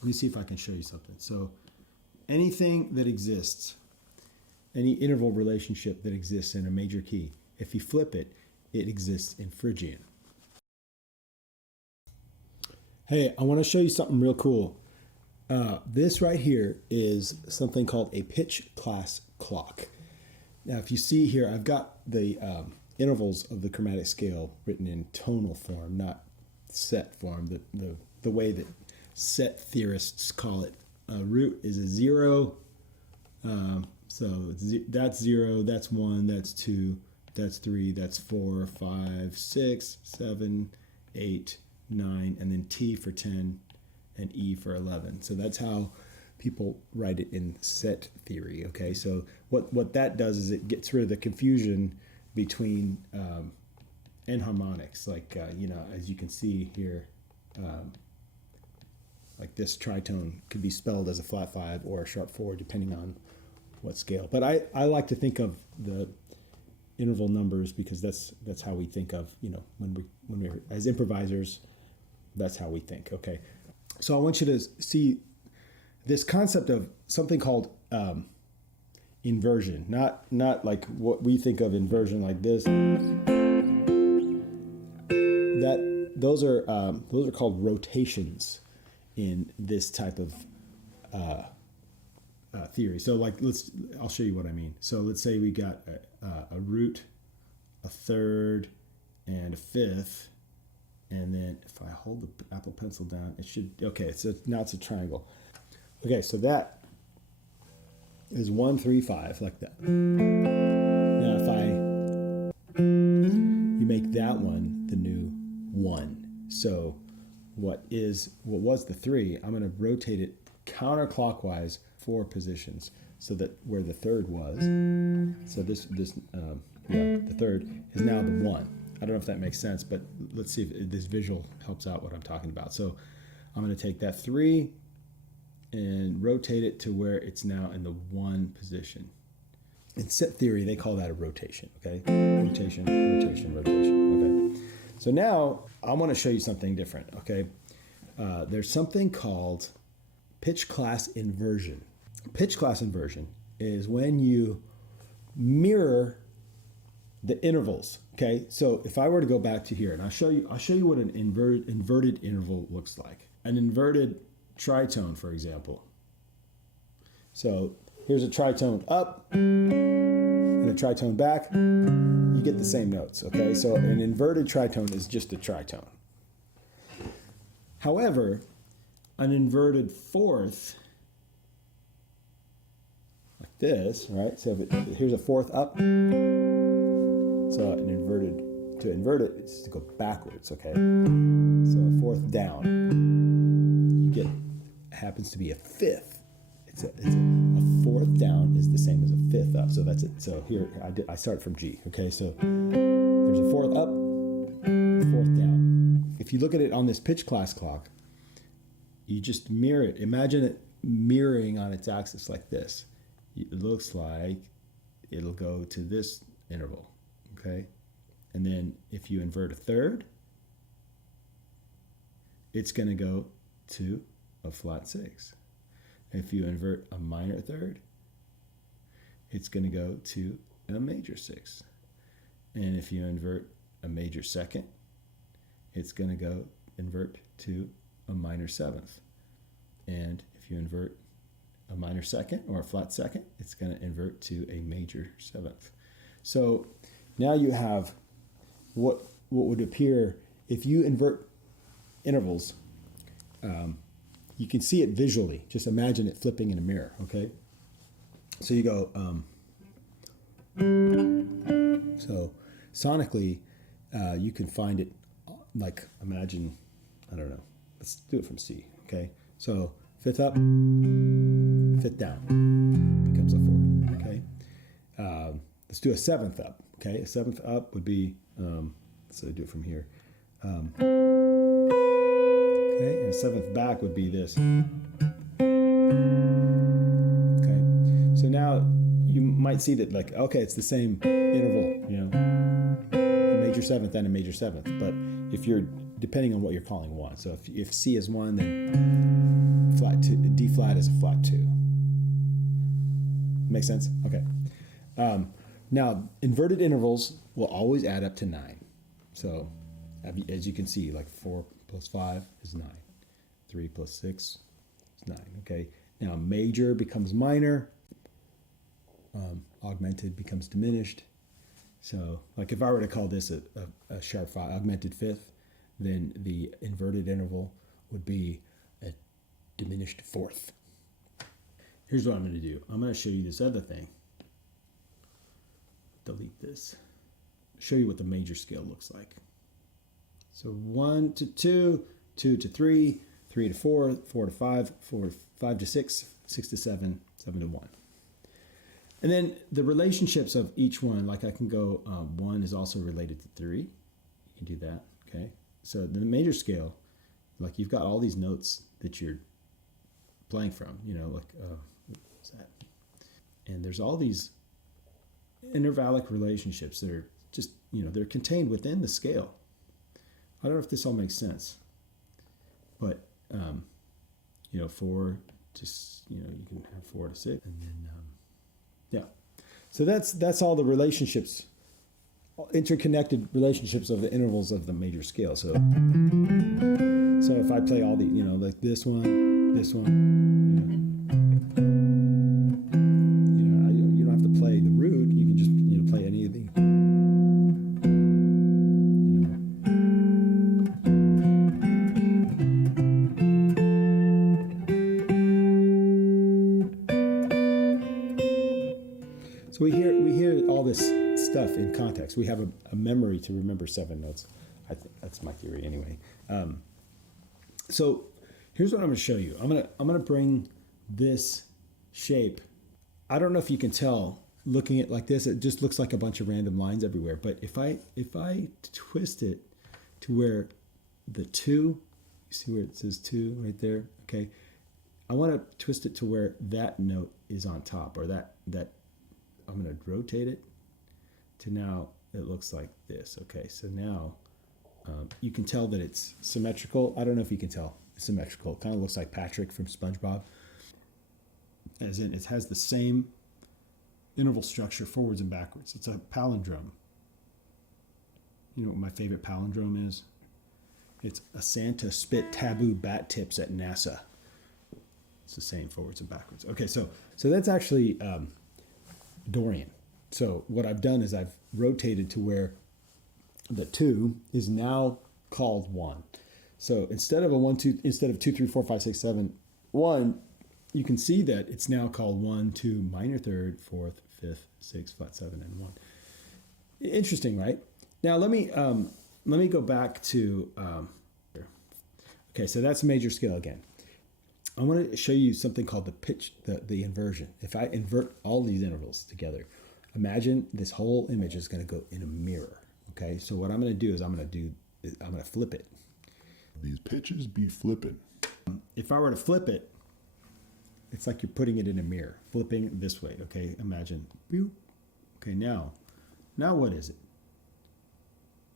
Let me see if I can show you something. So anything that exists, any interval relationship that exists in a major key, if you flip it, it exists in Phrygian. Hey, I want to show you something real cool. This right here is something called a pitch class clock. Now, if you see here, I've got the intervals of the chromatic scale written in tonal form, not set form. The way that set theorists call it. Root is a 0. So that's 0, that's 1, that's 2, that's 3, that's 4, 5, 6, 7, 8, 9, and then T for 10 and E for 11. So that's how people write it in set theory, okay? So what that does is it gets rid of the confusion between enharmonics, like, as you can see here, like this tritone could be spelled as a flat 5 or a sharp 4, depending on what scale. But I like to think of the interval numbers because that's how we think of, when we're as improvisers, that's how we think, okay? So I want you to see this concept of something called inversion, not like what we think of inversion like this. Those are called rotations in this type of theory. So like I'll show you what I mean. So let's say we got a root, a third, and a fifth, and then if I hold the Apple Pencil down, it should, okay, so now it's a triangle. Okay, so that is 1, 3, 5, like that. Now if you make that one the new 1. So what was the 3, I'm going to rotate it counterclockwise 4 positions so that where the third was, so the third is now the 1. I don't know if that makes sense, but let's see if this visual helps out what I'm talking about. So I'm going to take that 3 and rotate it to where it's now in the 1 position. In set theory, they call that a rotation, okay? Rotation, rotation, rotation, okay? So now I want to show you something different, okay? There's something called pitch-class-inversion. Pitch-class-inversion is when you mirror the intervals, okay? So if I were to go back to here, and I'll show you what an inverted interval looks like. An inverted tritone, for example. So here's a tritone up and a tritone back. You get the same notes, okay? So an inverted tritone is just a tritone. However, an inverted fourth, like this, right? So here's a fourth up. So to invert it is to go backwards, okay? So a fourth down, you get, happens to be a fifth. It's a fourth down is the same as a fifth up. So that's it. So here I start from G, okay? So there's a fourth up, fourth down. If you look at it on this pitch class clock, you just mirror it. Imagine it mirroring on its axis like this. It looks like it'll go to this interval, okay? And then if you invert a third, it's going to go to a flat 6. If you invert a minor third, it's going to go to a major 6. And if you invert a major second, it's going to invert to a minor 7th. And if you invert a minor second or a flat second, it's going to invert to a major 7th. So now you have what would appear if you invert intervals. You can see it visually. Just imagine it flipping in a mirror, okay? So you go, so sonically, you can find it like, imagine, I don't know, let's do it from C, okay? So fifth up, fifth down, becomes a 4, okay? Let's do a 7th up, okay? A 7th up would be, so do it from here. Okay, and a 7th back would be this. Okay, so now you might see that, like, okay, it's the same interval, a major 7th and a major 7th. But if you're, depending on what you're calling 1, so if C is 1, then flat D flat is a flat 2. Make sense? Okay. Now, inverted intervals will always add up to 9. So, as you can see, like 4 plus 5 is 9. 3 plus 6 is 9. Okay. Now, major becomes minor. Augmented becomes diminished. So, like if I were to call this a sharp 5, augmented fifth, then the inverted interval would be a diminished fourth. Here's what I'm going to do. I'm going to show you this other thing. Delete this. Show you what the major scale looks like. So 1 to 2, 2 to 3, 3 to 4, 4 to 5, 5 to 6, 6 to 7, 7 to 1. And then the relationships of each one, like I can go 1 is also related to 3. You can do that, okay? So the major scale, like you've got all these notes that you're playing from, you know, like, what's that? And there's all these intervallic relationships that are just, you know, they're contained within the scale. I don't know if this all makes sense, but, you know, 4, just, you know, you can have 4 to 6, and then, yeah. So that's all the relationships, interconnected relationships of the intervals of the major scale. So if I play all the, you know, like this one, you don't have to play the root. You can just, you know, play any of the, So we hear all this stuff in context. We have a memory to remember 7 notes. I think that's my theory anyway. So here's what I'm going to show you. I'm going to bring this shape. I don't know if you can tell looking at it like this. It just looks like a bunch of random lines everywhere. But if I twist it to where the 2, you see where it says 2 right there? Okay. I want to twist it to where that note is on top, or that I'm going to rotate it to now it looks like this. Okay, so now you can tell that it's symmetrical. I don't know if you can tell. It's symmetrical. It kind of looks like Patrick from SpongeBob. As in, it has the same interval structure forwards and backwards. It's a palindrome. You know what my favorite palindrome is? It's a Santa spit taboo bat tips at NASA. It's the same forwards and backwards. Okay, so that's actually Dorian. So what I've done is I've rotated to where the 2 is now called 1. So instead of 2, 3, 4, 5, 6, 7, 1, you can see that it's now called 1, 2, minor third, fourth, fifth, sixth, flat 7, and 1. Interesting, right? Now let me go back to okay, so that's major scale again. I want to show you something called the inversion. If I invert all these intervals together, imagine this whole image is going to go in a mirror. Okay, so what I'm going to do is I'm going to flip it. These pitches be flipping. If I were to flip it, it's like you're putting it in a mirror, flipping this way. Okay, imagine. Okay, now what is it?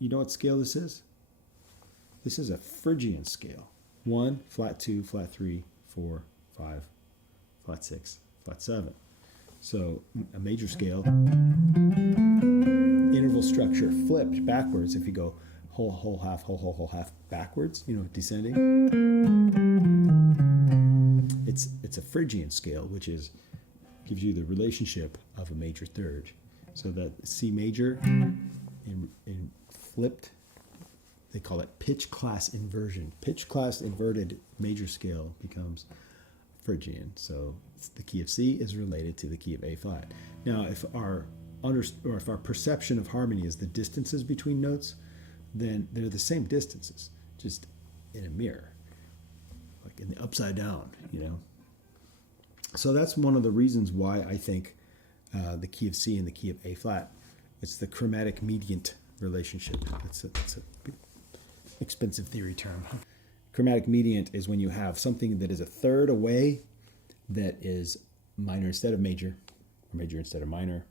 You know what scale this is? This is a Phrygian scale. 1, flat 2, flat 3, 4, 5, flat 6, flat 7. So a major scale, interval structure flipped backwards. If you go whole, half, whole, half backwards, you know, descending. It's a Phrygian scale, which gives you the relationship of a major third. So that C major in flipped, they call it pitch-class-inversion. Pitch-class-inverted major scale becomes Phrygian. So the key of C is related to the key of A flat. Now, if our perception of harmony is the distances between notes, then they're the same distances, just in a mirror, like in the upside down, you know. So that's one of the reasons why I think the key of C and the key of A flat, it's the chromatic mediant relationship. It's a expensive theory term. Chromatic mediant is when you have something that is a third away that is minor instead of major, or major instead of minor,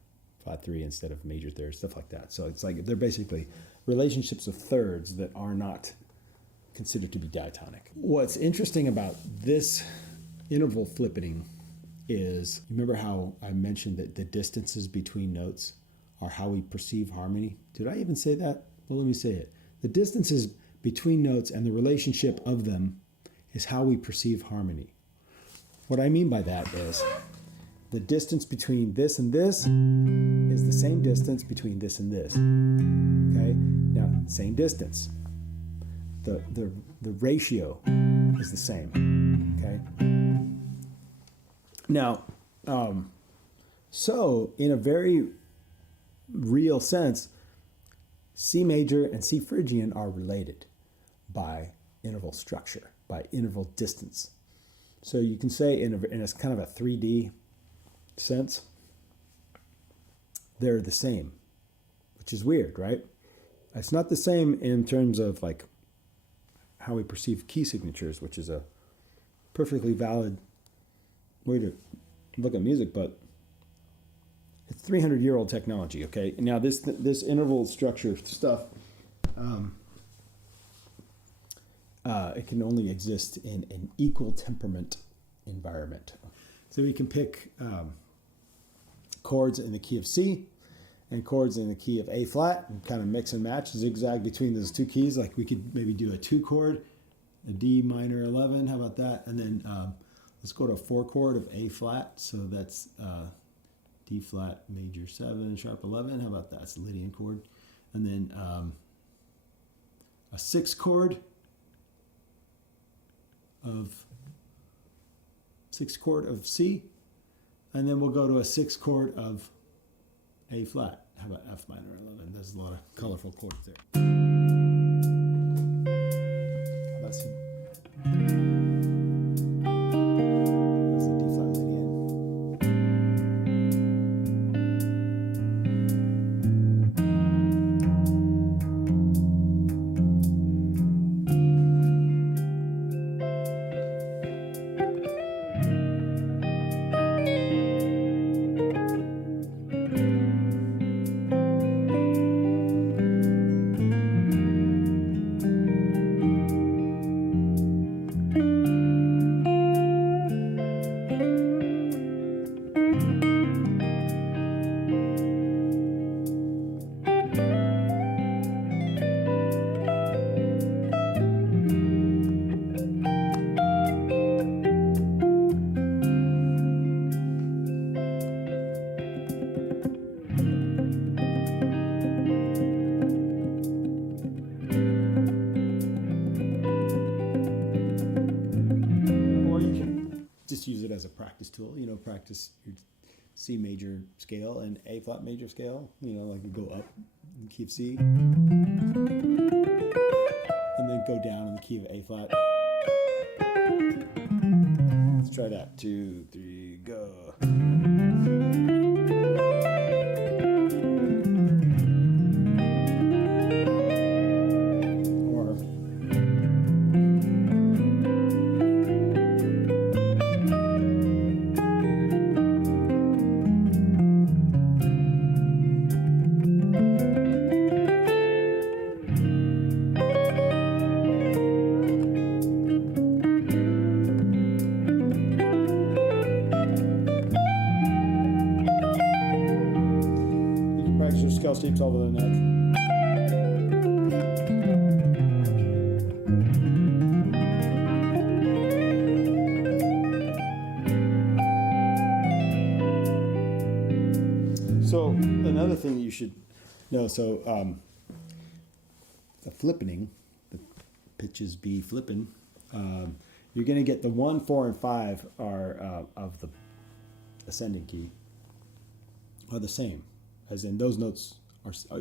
flat 3 instead of major third, stuff like that. So it's like they're basically relationships of thirds that are not considered to be diatonic. What's interesting about this interval flippening is, remember how I mentioned that the distances between notes are how we perceive harmony? Did I even say that? Well, let me say it. The distances between notes and the relationship of them is how we perceive harmony. What I mean by that is the distance between this and this is the same distance between this and this. Okay? Now, same distance. The ratio is the same. Okay? Now, so in a very real sense, C major and C Phrygian are related by interval structure, by interval distance. So you can say in a kind of a 3D sense, they're the same, which is weird, right? It's not the same in terms of like how we perceive key signatures, which is a perfectly valid way to look at music, but it's 300-year-old technology, okay? Now this interval structure stuff, it can only exist in an equal temperament environment. So we can pick chords in the key of C and chords in the key of A flat and kind of mix and match, zigzag between those two keys. Like we could maybe do a 2 chord, a D minor 11, how about that? And then let's go to a 4 chord of A flat. So that's D flat major 7, sharp 11, how about that? It's a Lydian chord. And then a 6 chord of C, and then we'll go to a 6 chord of A flat. How about F minor 11? There's a lot of colorful chords there. How about C? That's a D flat Lydian. Use it as a practice tool, practice your C major scale and A flat major scale, like you go up in the key of C and then go down in the key of A flat. Let's try that. 2, 3, go. Scale sweeps over the neck. So another thing you should know, the flippening, the pitches B flipping, you're going to get the 1, 4, and 5 are of the ascending key are the same, as in those notes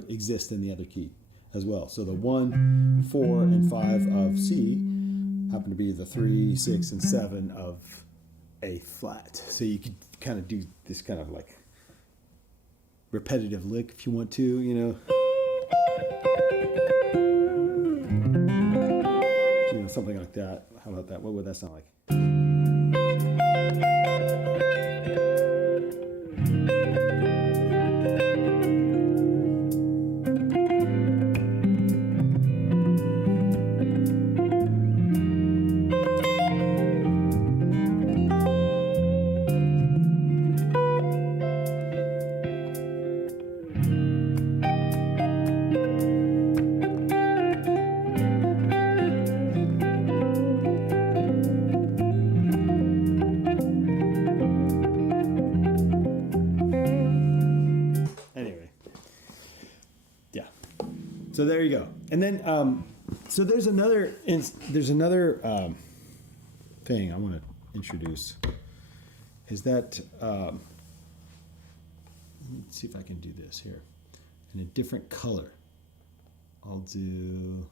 exist in the other key as well. So the 1, 4, and 5 of C happen to be the 3, 6, and 7 of A flat. So you could kind of do this kind of like repetitive lick if you want to, something like that. How about that? What would that sound like? So there you go. And then, so there's another thing I want to introduce. Is that, let's see if I can do this here. In a different color. I'll do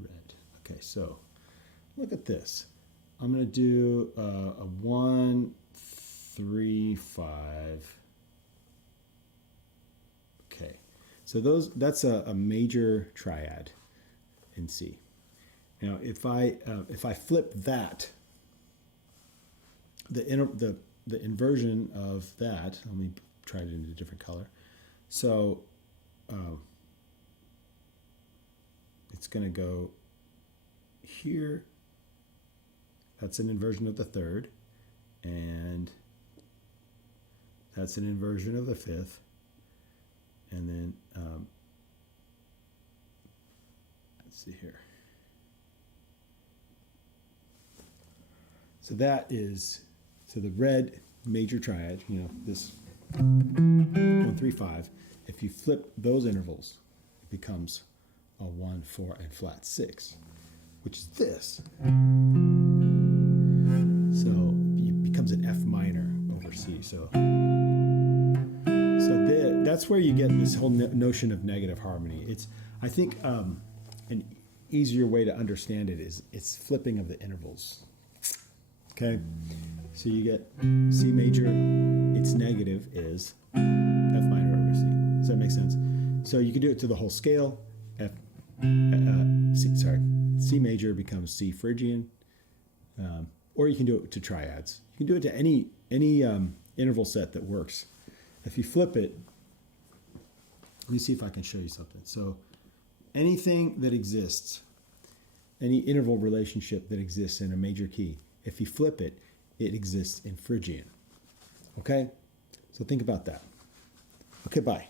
red. Okay, so look at this. I'm going to do a 1, 3, 5. Okay, so that's a major triad in C. Now, if I flip that, the inversion of that, let me try it in a different color. So it's going to go here. That's an inversion of the third, and that's an inversion of the fifth, and then let's see here. So that is, so the red major triad, you know, this 1, 3, 5. If you flip those intervals, it becomes a 1, 4, and flat 6, which is this. So it becomes an F minor over C. So that's where you get this whole notion of negative harmony. I think an easier way to understand it is it's flipping of the intervals. Okay, so you get C major, its negative is F minor over C. Does that make sense? So you can do it to the whole scale. C major becomes C Phrygian, or you can do it to triads. You can do it to any interval set that works. If you flip it, let me see if I can show you something. So anything that exists, any interval relationship that exists in a major key, if you flip it, it exists in Phrygian. Okay? So think about that. Okay, bye.